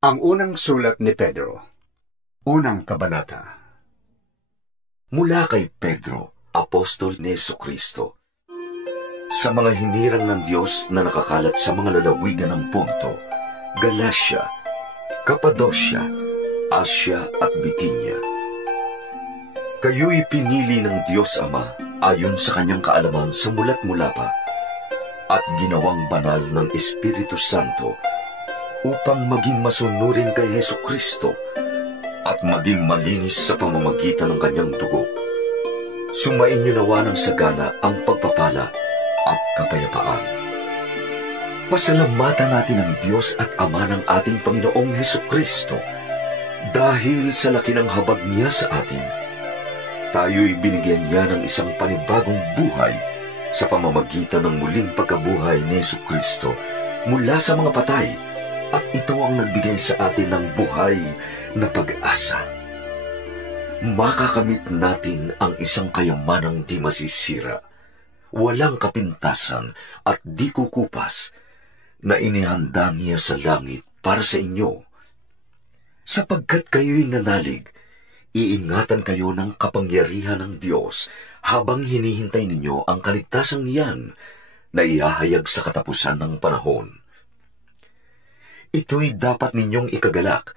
Ang unang sulat ni Pedro, unang kabanata. Mula kay Pedro, apostol ni Jesucristo, sa mga hinirang ng Diyos na nakakalat sa mga lalawigan ng Ponto, Galacia, Cappadocia, Asia at Bithynia. Kayo'y pinili ng Diyos Ama ayon sa kanyang kaalaman sa mulat mula pa at ginawang banal ng Espiritu Santo upang maging masunurin kay Jesucristo at maging malinis sa pamamagitan ng kanyang dugo. Sumainyo nawa ng sagana ang pagpapala at kapayapaan. Pasalamatan natin ang Diyos at Ama ng ating Panginoong Jesucristo dahil sa laki ng habag niya sa atin. Tayo'y binigyan niya ng isang panibagong buhay sa pamamagitan ng muling pagkabuhay ni Jesucristo mula sa mga patay, at ito ang nagbigay sa atin ng buhay na pag-asa. Makakamit natin ang isang kayamanang di masisira, walang kapintasan at di kukupas, na inihanda niya sa langit para sa inyo. Sapagkat kayo'y nanalig, iingatan kayo ng kapangyarihan ng Diyos habang hinihintay ninyo ang kaligtasang niyan na ihahayag sa katapusan ng panahon. Ito'y dapat ninyong ikagalak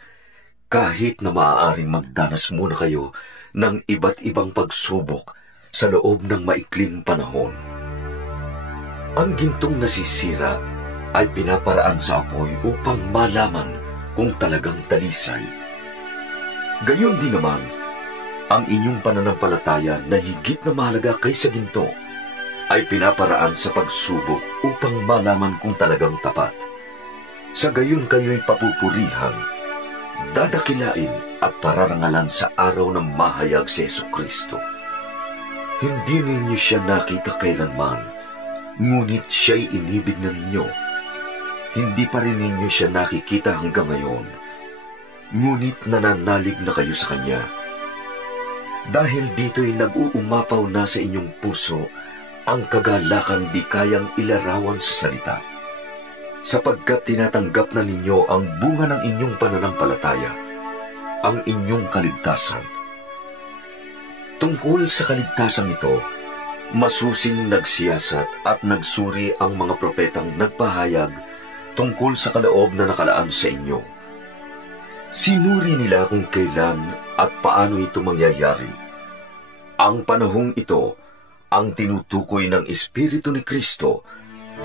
kahit na maaaring magdanas muna kayo ng iba't ibang pagsubok sa loob ng maikling panahon. Ang gintong nasisira ay pinaparaan sa apoy upang malaman kung talagang talisay. Gayon din naman, ang inyong pananampalataya na higit na mahalaga kaysa ginto ay pinaparaan sa pagsubok upang malaman kung talagang tapat. Sa gayon kayo'y papupurihan, dadakilain at pararangalan sa araw ng mahayag si Jesucristo. Hindi ninyo siya nakita kailanman, ngunit siya'y inibig na ninyo. Hindi pa rin ninyo siya nakikita hanggang ngayon, ngunit nananalig na kayo sa Kanya. Dahil dito'y nag-uumapaw na sa inyong puso ang kagalakan di kayang ilarawan sa salita, sapagkat tinatanggap na ninyo ang bunga ng inyong pananampalataya, ang inyong kaligtasan. Tungkol sa kaligtasan ito, masusing nagsiyasat at nagsuri ang mga propetang nagpahayag tungkol sa kaloob na nakalaan sa inyo. Sinuri nila kung kailan at paano ito mangyayari. Ang panahong ito ang tinutukoy ng Espiritu ni Kristo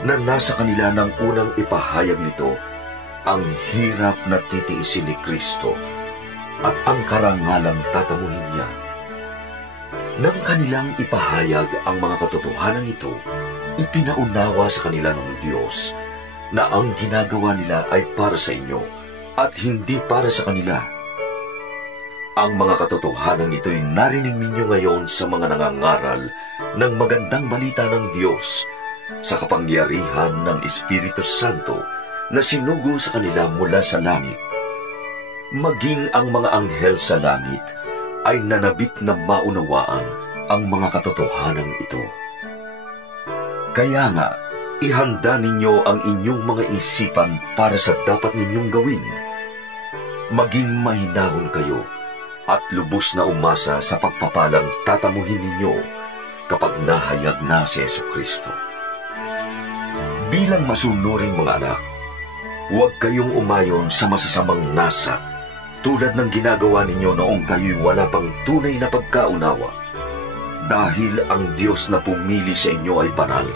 na nasa kanila ng unang ipahayag nito, ang hirap na titiisin ni Kristo at ang karangalang tatamuhin niya. Nang kanilang ipahayag ang mga katotohanan ito, ipinaunawa sa kanila ng Diyos na ang ginagawa nila ay para sa inyo at hindi para sa kanila. Ang mga katotohanan ito'y narinig ninyo ngayon sa mga nangangaral ng magandang balita ng Diyos sa kapangyarihan ng Espiritu Santo na sinugo sa kanila mula sa langit. Maging ang mga anghel sa langit ay nanabik na maunawaan ang mga katotohanan ito. Kaya nga, ihanda ninyo ang inyong mga isipan para sa dapat ninyong gawin. Maging mahinahon kayo at lubos na umasa sa pagpapalang tatamuhin ninyo kapag nahayag na si Jesucristo. Bilang masunuring mga anak, huwag kayong umayon sa masasamang nasa tulad ng ginagawa ninyo noong kayo'y wala pang tunay na pagkaunawa. Dahil ang Diyos na pumili sa inyo ay banal,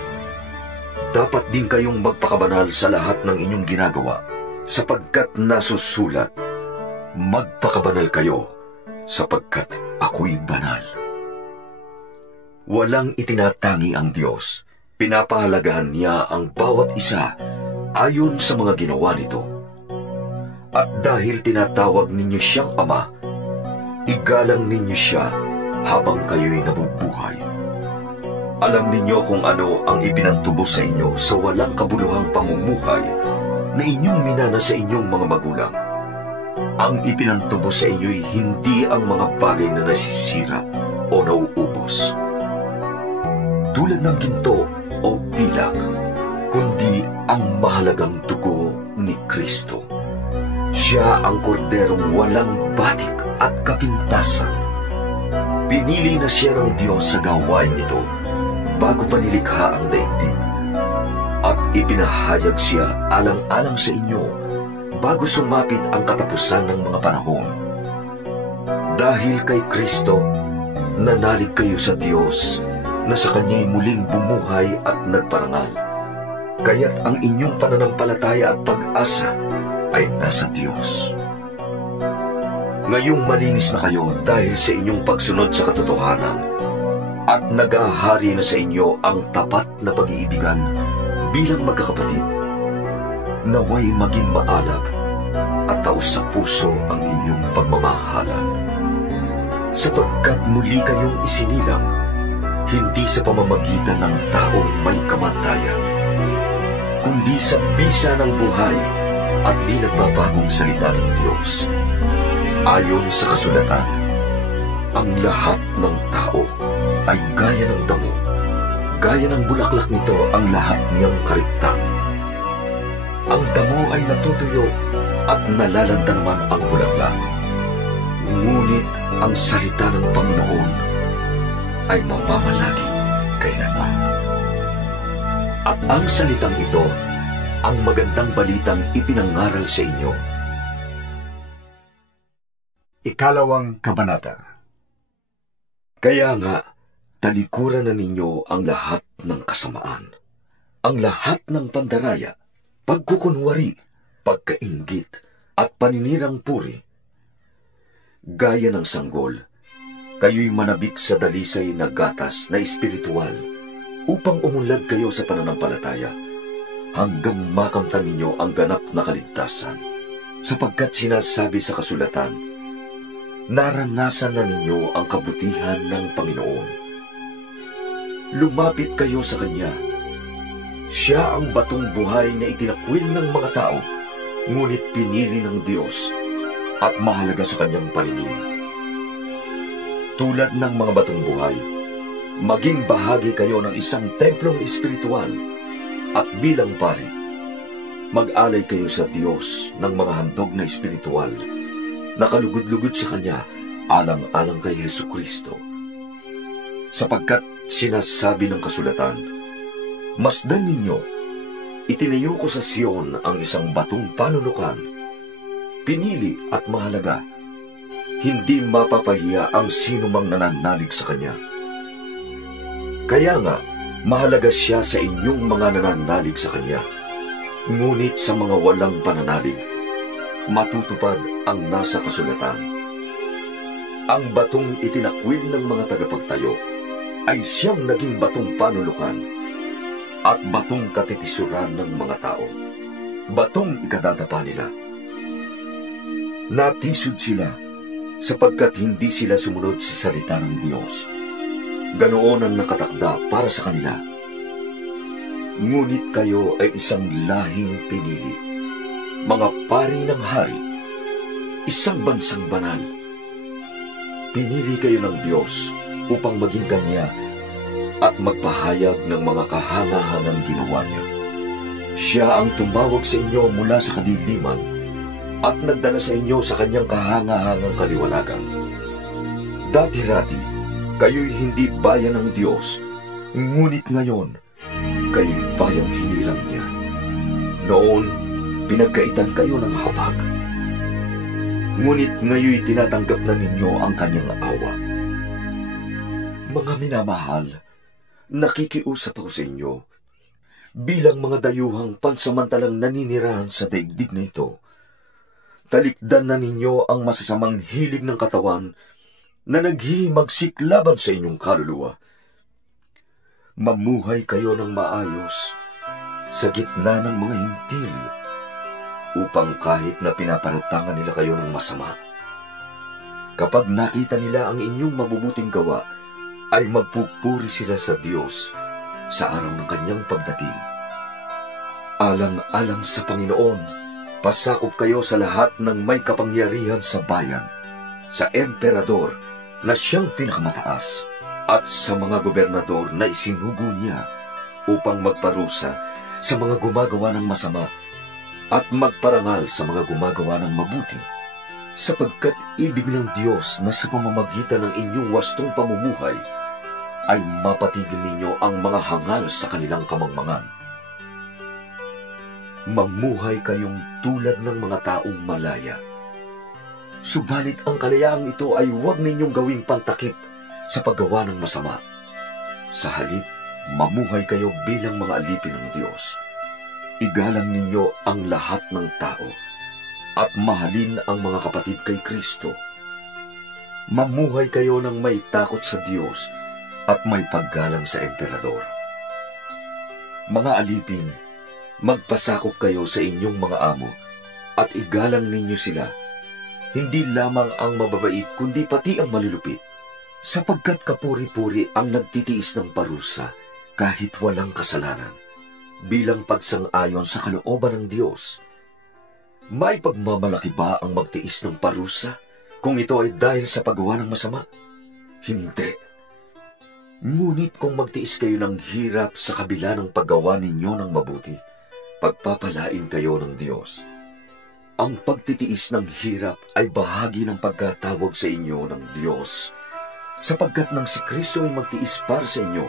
dapat din kayong magpakabanal sa lahat ng inyong ginagawa, sapagkat nasusulat, magpakabanal kayo, sapagkat ako'y banal. Walang itinatangi ang Diyos. Pinapahalagahan niya ang bawat isa ayon sa mga ginawa nito. At dahil tinatawag ninyo siyang Ama, igalang ninyo siya habang kayo'y nabubuhay. Alam ninyo kung ano ang ipinagtubos sa inyo sa walang kabuluhang pamumuhay na inyong minana sa inyong mga magulang. Ang ipinagtubos sa inyo'y hindi ang mga bagay na nasisira o nauubos, tulad ng ginto o pilak, kundi ang mahalagang dugo ni Kristo. Siya Siya ang korderong walang batik at kapintasan. Pinili na siya ng Diyos sa gawain ito bago pa nilikha ang daigdig. At ipinahayag siya alang-alang sa inyo bago sumapit ang katapusan ng mga panahon. Dahil kay Kristo, nanalig kayo sa Diyos na sa Kanya'y muling bumuhay at nagparangal. Kaya't ang inyong pananampalataya at pag-asa ay nasa Diyos. Ngayong malinis na kayo dahil sa inyong pagsunod sa katotohanan at nag-ahari na sa inyo ang tapat na pag-iibigan bilang magkakapatid, naway maging maalab at taos sa puso ang inyong pagmamahalan. Sapagkat muli kayong isinilang, hindi sa pamamagitan ng taong may kamatayan, kundi sa bisa ng buhay at di nagbabagong salita ng Diyos. Ayon sa kasulatan, ang lahat ng tao ay gaya ng damo, gaya ng bulaklak nito ang lahat niyang kariktan. Ang damo ay natutuyo at nalalanda naman ang bulaklak. Ngunit ang salita ng Panginoon ay mamamalagi kailanman. At ang salitang ito, ang magandang balitang ipinangaral sa inyo. Ikalawang kabanata. Kaya nga, talikuran na ninyo ang lahat ng kasamaan, ang lahat ng pandaraya, pagkukunwari, pagkainggit, at paninirang puri. Gaya ng sanggol, kayo'y manabik sa dalisay na gatas na espiritual upang umunlad kayo sa pananampalataya hanggang makamtan ninyo ang ganap na kaligtasan. Sapagkat sinasabi sa kasulatan, naranasan na ninyo ang kabutihan ng Panginoon. Lumapit kayo sa Kanya. Siya ang batong buhay na itinakwil ng mga tao, ngunit pinili ng Diyos at mahalaga sa Kanyang paningin. Tulad ng mga batong buhay, maging bahagi kayo ng isang templong espiritual at bilang pari, mag-alay kayo sa Diyos ng mga handog na espiritual na kalugod-lugod sa Kanya alang-alang kay Jesucristo. Sapagkat sinasabi ng kasulatan, masdan ninyo, itinayo ko sa Sion ang isang batong panulukan, pinili at mahalaga, hindi mapapahiya ang sinumang nananalig sa Kanya. Kaya nga, mahalaga siya sa inyong mga nananalig sa Kanya. Ngunit sa mga walang pananalig, matutupad ang nasa kasulatan. Ang batong itinakwil ng mga tagapagtayo ay siyang naging batong panulukan at batong katitisuran ng mga tao, batong ikadadapa nila. Natisod sila sapagkat hindi sila sumunod sa salita ng Diyos. Ganoon ang nakatakda para sa kanila. Ngunit kayo ay isang lahing pinili, mga pari ng hari, isang bansang banal. Pinili kayo ng Diyos upang maging Kanya at magpahayag ng mga kahangahangang ginawa niya. Siya ang tumawag sa inyo mula sa kadiliman at nagdala sa inyo sa Kanyang kahangahangang kaliwanagan. Dati-rati, kayo'y hindi bayan ng Diyos, ngunit ngayon, kayo'y bayang hiniram niya. Noon, pinagkaitan kayo ng habag. Ngunit ngayoy tinatanggap na ninyo ang Kanyang awa. Mga minamahal, nakikiusap ako sa inyo bilang mga dayuhang pansamantalang naninirahan sa daigdig na ito. Talikdan na ninyo ang masasamang hilig ng katawan na naghihimagsik laban sa inyong kaluluwa. Mamuhay kayo ng maayos sa gitna ng mga hintil upang kahit na pinaparatangan nila kayo ng masama, kapag nakita nila ang inyong mabubuting gawa, ay magpupuri sila sa Diyos sa araw ng Kanyang pagdating. Alang-alang sa Panginoon, pasakop kayo sa lahat ng may kapangyarihan sa bayan, sa emperador na siyang pinakamataas, at sa mga gobernador na isinugo niya upang magparusa sa mga gumagawa ng masama at magparangal sa mga gumagawa ng mabuti, sapagkat ibig ng Diyos na sa pamamagitan ng inyong wastong pamumuhay ay mapatigil ninyo ang mga hangal sa kanilang kamangmangan. Mamuhay kayong tulad ng mga taong malaya. Subalit ang kalayaang ito ay huwag ninyong gawing pantakip sa paggawa ng masama. Sa halip, mamuhay kayo bilang mga alipin ng Diyos. Igalang ninyo ang lahat ng tao at mahalin ang mga kapatid kay Kristo. Mamuhay kayo ng may takot sa Diyos at may paggalang sa emperador. Mga alipin, magpasakop kayo sa inyong mga amo at igalang ninyo sila, hindi lamang ang mababait kundi pati ang malulupit, sapagkat kapuri-puri ang nagtitiis ng parusa kahit walang kasalanan, bilang pagsang-ayon sa kalooban ng Diyos. May pagmamalaki ba ang magtiis ng parusa kung ito ay dahil sa paggawa ng masama? Hindi. Ngunit kung magtiis kayo ng hirap sa kabila ng paggawa ninyo ng mabuti, pagpapalain kayo ng Diyos. Ang pagtitiis ng hirap ay bahagi ng pagkatawag sa inyo ng Diyos, sapagkat nang si Kristo ay magtiis para sa inyo,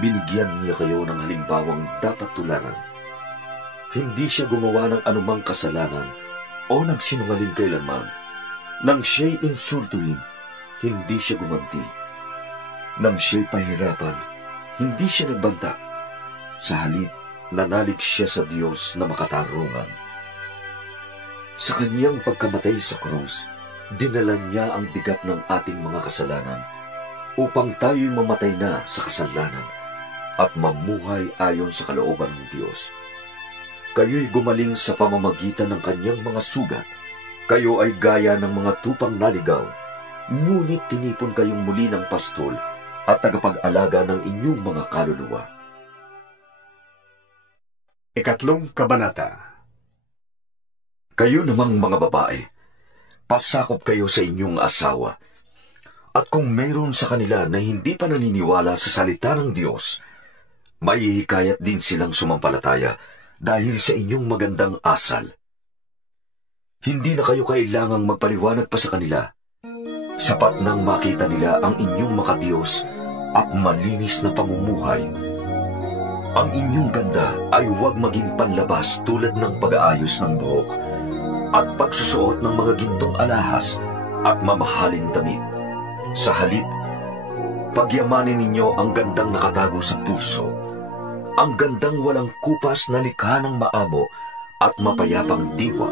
binigyan niya kayo ng halimbawang dapat tularan. Hindi siya gumawa ng anumang kasalanan o nagsinungaling kailanman. Nang siya'y insultuhin, hindi siya gumanti. Nang siya'y pahirapan, hindi siya nagbanta. Sa halip, nanalig siya sa Diyos na makatarungan. Sa kanyang pagkamatay sa krus, dinala niya ang bigat ng ating mga kasalanan upang tayo'y mamatay na sa kasalanan at mamuhay ayon sa kalooban ng Diyos. Kayo'y gumaling sa pamamagitan ng kanyang mga sugat. Kayo ay gaya ng mga tupang naligaw, ngunit tinipon kayong muli ng pastol at tagapag-alaga ng inyong mga kaluluwa. Ikatlong kabanata. Kayo namang mga babae, pasakop kayo sa inyong asawa, at kung mayroon sa kanila na hindi pa naniniwala sa salita ng Diyos, mahihikayat din silang sumampalataya dahil sa inyong magandang asal. Hindi na kayo kailangang magpaliwanag pa sa kanila. Sapat nang makita nila ang inyong makadiyos at malinis na pamumuhay. Ang inyong ganda ay huwag maging panlabas tulad ng pag-aayos ng buhok at pagsusuot ng mga gintong alahas at mamahaling damit. Sa halip, pagyamanin ninyo ang gandang nakatago sa puso, ang gandang walang kupas na likha ng maamo at mapayapang diwa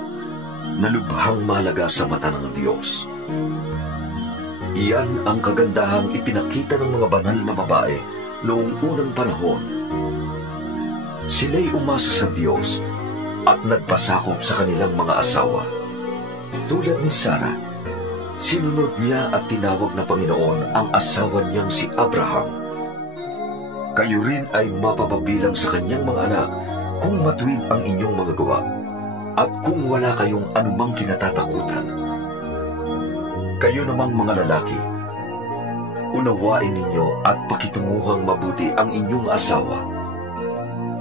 na lubhang mahalaga sa mata ng Diyos. Iyan ang kagandahang ipinakita ng mga banal na babae noong unang panahon. Sila'y umasa sa Diyos at nagpasakop sa kanilang mga asawa. Tulad ni Sarah, sinunod niya at tinawag na Panginoon ang asawa niyang si Abraham. Kayo rin ay mapapabilang sa kanyang mga anak kung matuwid ang inyong mga gawa at kung wala kayong anumang kinatatakutan. Kayo namang mga lalaki, unawain ninyo at pakitunguhang mabuti ang inyong asawa,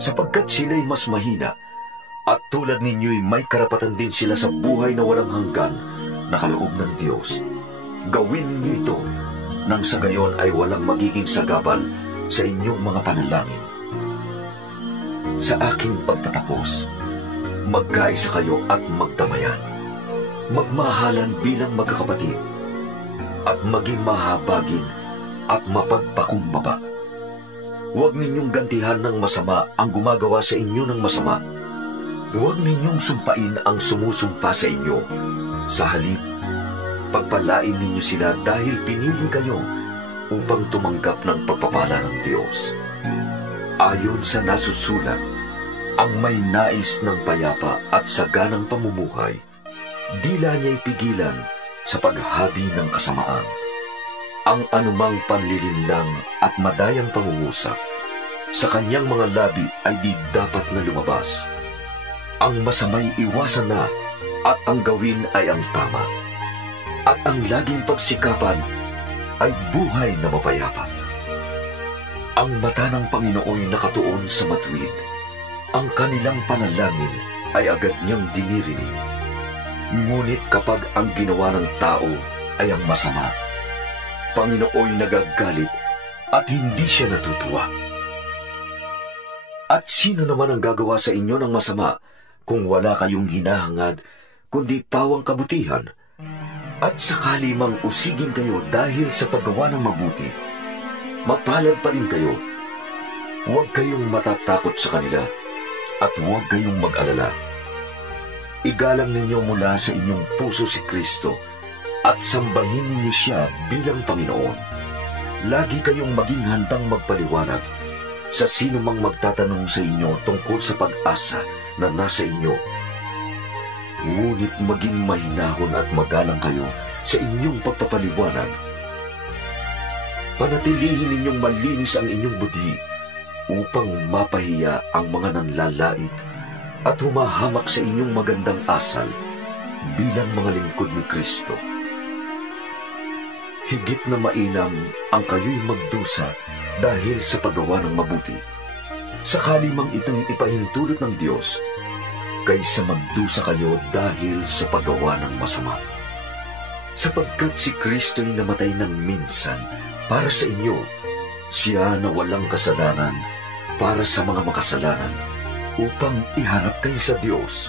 sapagkat sila'y mas mahina at tulad ninyo'y may karapatan din sila sa buhay na walang hanggan na kaloob ng Diyos. Gawin ninyo ito nang sa gayon ay walang magiging sagabal sa inyong mga panalangin. Sa aking pagtatapos, magkaisa kayo at magdamayan. Magmahalan bilang magkakapatid at maging mahabagin at mapagpakumbaba. Huwag ninyong gantihan ng masama ang gumagawa sa inyo ng masama. Huwag ninyong sumpain ang sumusumpa sa inyo. Sa halip, pagpalain ninyo sila dahil pinili kayo upang tumanggap ng pagpapala ng Diyos. Ayon sa nasusulat, ang may nais ng payapa at saganang pamumuhay, dila niya'y pigilan sa paghabi ng kasamaan. Ang anumang panlilinlang at madayang pangungusap, sa kanyang mga labi ay di dapat na lumabas. Ang masamay iwasan na at ang gawin ay ang tama. At ang laging pagsikapan ay buhay na mapayapa. Ang mata ng Panginoon nakatuon sa matuwid. Ang kanilang panalangin ay agad niyang dinirinig. Ngunit kapag ang ginawa ng tao ay ang masama, Panginooy nagagalit at hindi siya natutuwa. At sino naman ang gagawa sa inyo ng masama kung wala kayong hinahangad kundi pawang kabutihan? At sakali mang usigin kayo dahil sa paggawa ng mabuti, mapalad pa rin kayo. Huwag kayong matatakot sa kanila at huwag kayong mag-alala. Igalang ninyo mula sa inyong puso si Kristo at sambahin ninyo siya bilang Panginoon. Lagi kayong maging handang magpaliwanag sa sino mang magtatanong sa inyo tungkol sa pag-asa na nasa inyo. Ngunit maging mahinahon at magalang kayo sa inyong pagpapaliwanag. Panatilihin ninyong malinis ang inyong budhi upang mapahiya ang mga nanlalait at humahamak sa inyong magandang asal bilang mga lingkod ni Kristo. Higit na mainam ang kayo'y magdusa dahil sa paggawa ng mabuti, sakali mang itong ipahintulot ng Diyos, kaysa magdusa kayo dahil sa paggawa ng masama. Sapagkat si Kristo'y namatay ng minsan para sa inyo, siya na walang kasalanan para sa mga makasalanan, upang iharap kayo sa Diyos.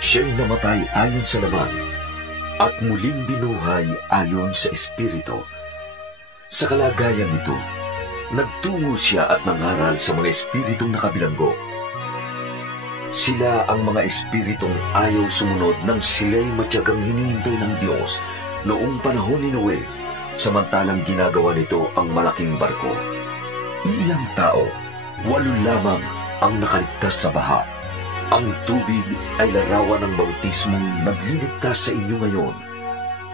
Siya'y namatay ayon sa laman, at muling binuhay ayon sa Espiritu. Sa kalagayan nito, nagtungo siya at nangaral sa mga espiritong nakabilanggo. Sila ang mga espiritong ayaw sumunod nang sila'y matyagang hinihintay ng Diyos noong panahon ni Noe, samantalang ginagawa nito ang malaking barko. Ilang tao, 8 lamang ang nakaligtas sa baha. Ang tubig ay larawan ng bautismong nagliligtas sa inyo ngayon.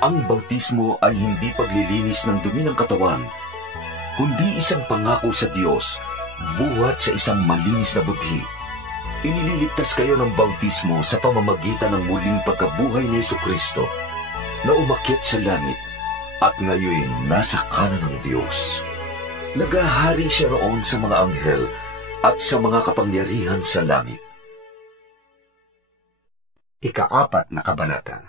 Ang bautismo ay hindi paglilinis ng dumi ng katawan, kundi isang pangako sa Diyos, buhat sa isang malinis na budhi. Inililigtas kayo ng bautismo sa pamamagitan ng muling pagkabuhay ni Jesucristo, na umakyat sa langit at ngayon nasa kanan ng Diyos. Nagahari siya roon sa mga anghel at sa mga kapangyarihan sa langit. Ika-4 na kabanata.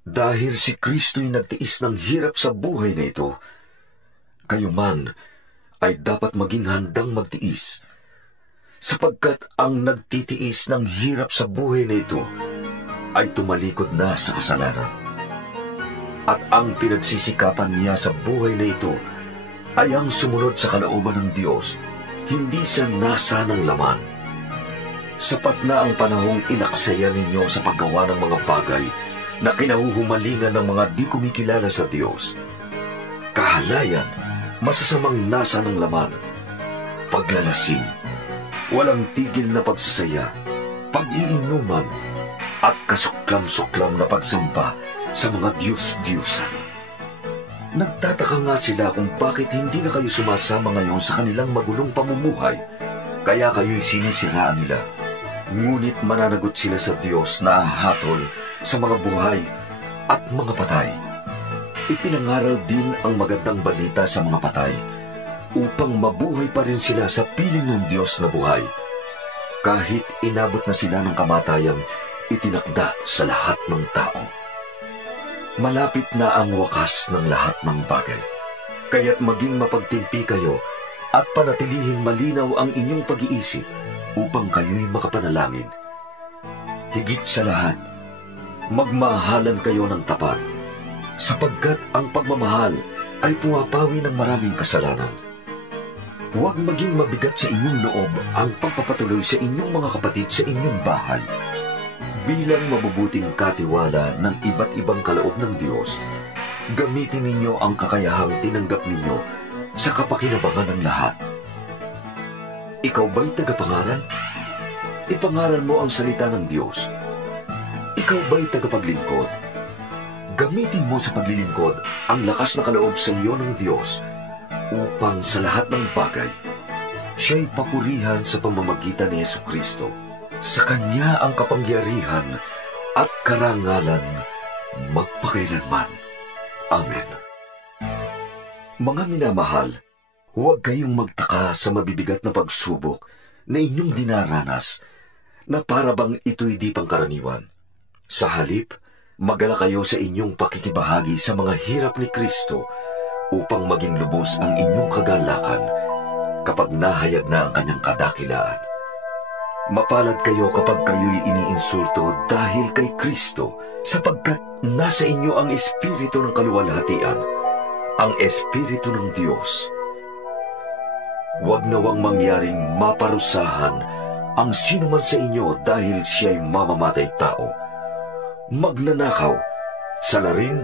Dahil si Kristo'y nagtiis ng hirap sa buhay na ito, kayo man ay dapat maging handang magtiis, sapagkat ang nagtitiis ng hirap sa buhay na ito ay tumalikod na sa kasalanan. At ang pinagsisikapan niya sa buhay na ito ay ang sumunod sa kalooban ng Diyos, hindi sa nasa ng laman. Sapat na ang panahong inaksaya ninyo sa paggawa ng mga bagay na kinahuhumalingan ng mga di kumikilala sa Diyos. Kahalayan, masasamang nasa ng laman, paglalasing, walang tigil na pagsasaya, pag-iinuman, at kasuklam-suklam na pagsamba sa mga Diyos-Diyosan. Nagtataka nga sila kung bakit hindi na kayo sumasama ngayon sa kanilang magulong pamumuhay, kaya kayo'y sinisiraan nila. Ngunit mananagot sila sa Diyos na hatol sa mga buhay at mga patay. Ipinangaral din ang magandang balita sa mga patay, upang mabuhay pa rin sila sa piling ng Diyos na buhay. Kahit inabot na sila ng kamatayan, itinakda sa lahat ng tao. Malapit na ang wakas ng lahat ng bagay. Kaya't maging mapagtimpi kayo at panatilihin malinaw ang inyong pag-iisip upang kayo'y makapanalangin. Higit sa lahat, magmahalan kayo ng tapat, sapagkat ang pagmamahal ay pumapawi ng maraming kasalanan. Huwag maging mabigat sa inyong loob ang pagpapatuloy sa inyong mga kapatid sa inyong bahay. Bilang mabubuting katiwala ng iba't ibang kaloob ng Diyos, gamitin ninyo ang kakayahang tinanggap ninyo sa kapakinabangan ng lahat. Ikaw ba'y tagapangaral? Ipangaral mo ang salita ng Diyos. Ikaw ba'y tagapaglingkod? Gamitin mo sa paglilingkod ang lakas na kaloob sa iyo ng Diyos, upang sa lahat ng bagay, siya'y papurihan sa pamamagitan ni Jesucristo. Sa Kanya ang kapangyarihan at karangalan magpakailanman. Amen. Mga minamahal, huwag kayong magtaka sa mabibigat na pagsubok na inyong dinaranas, na para bang ito'y di pangkaraniwan. Sa halip, magala kayo sa inyong pakikibahagi sa mga hirap ni Kristo upang maging lubos ang inyong kagalakan kapag nahayag na ang kanyang kadakilaan. Mapalad kayo kapag kayo'y iniinsulto dahil kay Kristo, sapagkat nasa inyo ang Espiritu ng kaluwalhatian, ang Espiritu ng Diyos. Huwag nawang mangyaring maparusahan ang sinuman sa inyo dahil siya'y mamamatay tao, magnanakaw, salarin,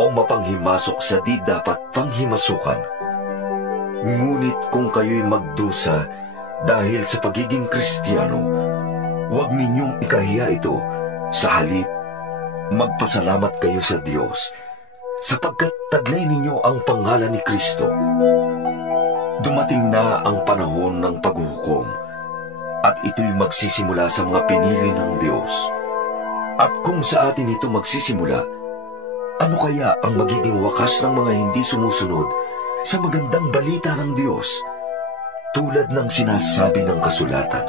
o mapanghimasok sa di dapat panghimasukan. Ngunit kung kayo'y magdusa dahil sa pagiging Kristiyano, huwag ninyong ikahiya ito. Sa halip, magpasalamat kayo sa Diyos, sapagkat taglay ninyo ang pangalan ni Kristo. Dumating na ang panahon ng paghuhukom, at ito'y magsisimula sa mga pinili ng Diyos. At kung sa atin ito magsisimula, ano kaya ang magiging wakas ng mga hindi sumusunod sa magandang balita ng Diyos? Tulad ng sinasabi ng kasulatan,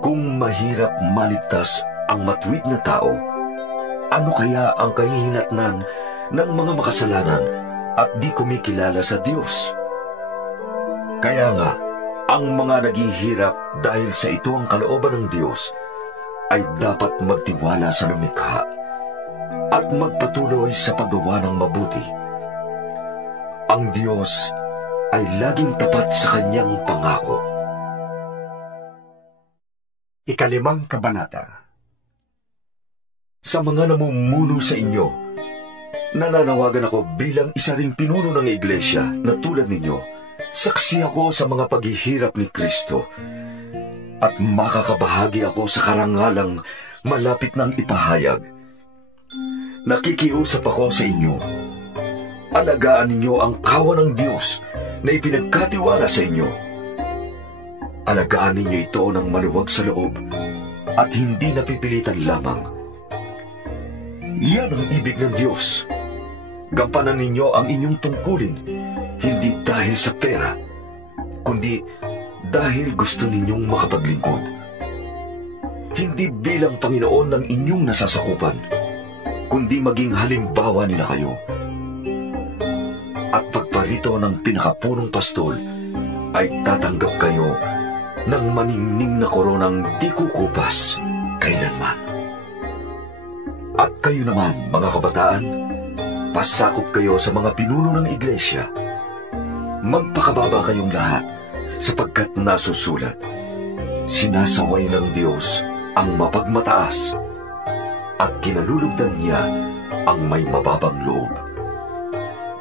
kung mahirap maligtas ang matuwid na tao, ano kaya ang kahihinatnan ng mga makasalanan at di kumikilala sa Diyos? Kaya nga, ang mga naghihirap dahil sa ito ang kalooban ng Diyos ay dapat magtiwala sa lumikha at magpatuloy sa paggawa ng mabuti. Ang Diyos ay laging tapat sa kanyang pangako. 5 Kabanata. Sa mga namumuno sa inyo, nananawagan ako bilang isa ring pinuno ng iglesia na tulad ninyo, saksi ako sa mga paghihirap ni Kristo, at makakabahagi ako sa karangalang malapit ng ipahayag. Nakikiusap ako sa inyo, alagaan ninyo ang kawan ng Diyos na ipinagkatiwala sa inyo. Alagaan ninyo ito ng maluwag sa loob at hindi napipilitan lamang. Yan ang ibig ng Diyos. Gampanan ninyo ang inyong tungkulin, hindi dahil sa pera, kundi dahil gusto ninyong makapaglingkod. Hindi bilang Panginoon ng inyong nasasakupan, kundi maging halimbawa nila kayo. At pagparito ng pinakapunong pastol, ay tatanggap kayo ng maningning na koronang di kukupas kailanman. At kayo naman, mga kabataan, pasakop kayo sa mga pinuno ng iglesia. Magpakababa kayong lahat, sapagkat nasusulat, sinasaway ng Diyos ang mapagmataas, at kinalulugdan niya ang may mababang loob.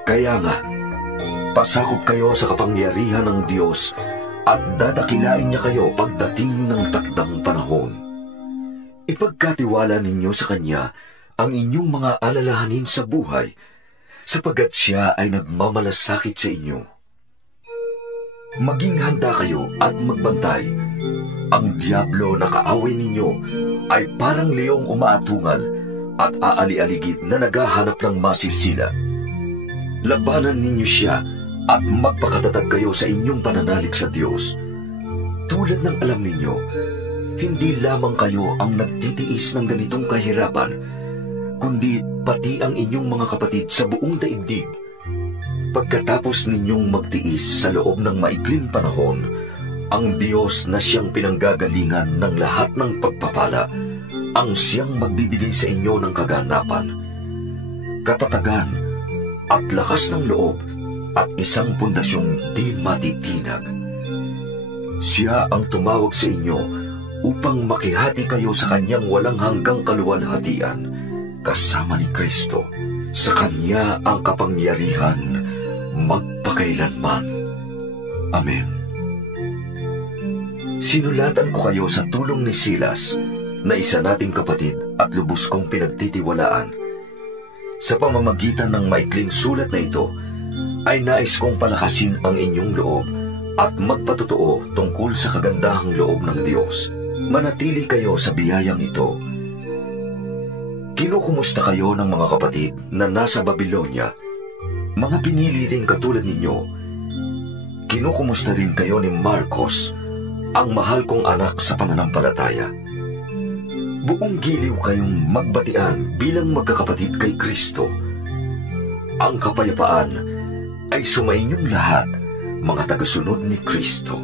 Kaya nga, pasakop kayo sa kapangyarihan ng Diyos at dadakilain niya kayo pagdating ng takdang panahon. Ipagkatiwala ninyo sa Kanya ang inyong mga alalahanin sa buhay, sapagkat Siya ay nagmamalasakit sa inyo. Maging handa kayo at magbantay. Ang diablo na kaaway ninyo ay parang leong umaatungal at aali-aligid na naghahanap ng masisila. Labanan ninyo siya at magpakatatag kayo sa inyong pananalig sa Diyos. Tulad ng alam ninyo, hindi lamang kayo ang nagtitiis ng ganitong kahirapan, kundi pati ang inyong mga kapatid sa buong daigdig. Pagkatapos ninyong magtiis sa loob ng maikling panahon, ang Diyos na siyang pinanggagalingan ng lahat ng pagpapala, ang siyang magbibigay sa inyo ng kaganapan, katatagan, at lakas ng loob, at isang pundasyong di matitinag. Siya ang tumawag sa inyo upang makihati kayo sa kanyang walang hanggang kaluwalhatian, kasama ni Kristo. Sa kanya ang kapangyarihan magpakailanman. Amen. Sinulatan ko kayo sa tulong ni Silas, na isa nating kapatid at lubos kong pinagtitiwalaan. Sa pamamagitan ng maikling sulat na ito, ay nais kong palakasin ang inyong loob at magpatotoo tungkol sa kagandahang loob ng Diyos. Manatili kayo sa biyayang ito. Kinukumusta kayo ng mga kapatid na nasa Babylonia, mga pinili rin katulad ninyo. Kinukumusta rin kayo ni Marcos, ang mahal kong anak sa pananampalataya. Buong giliw kayong magbatian bilang magkakapatid kay Kristo. Ang kapayapaan ay sumainyong lahat, mga tagasunod ni Kristo.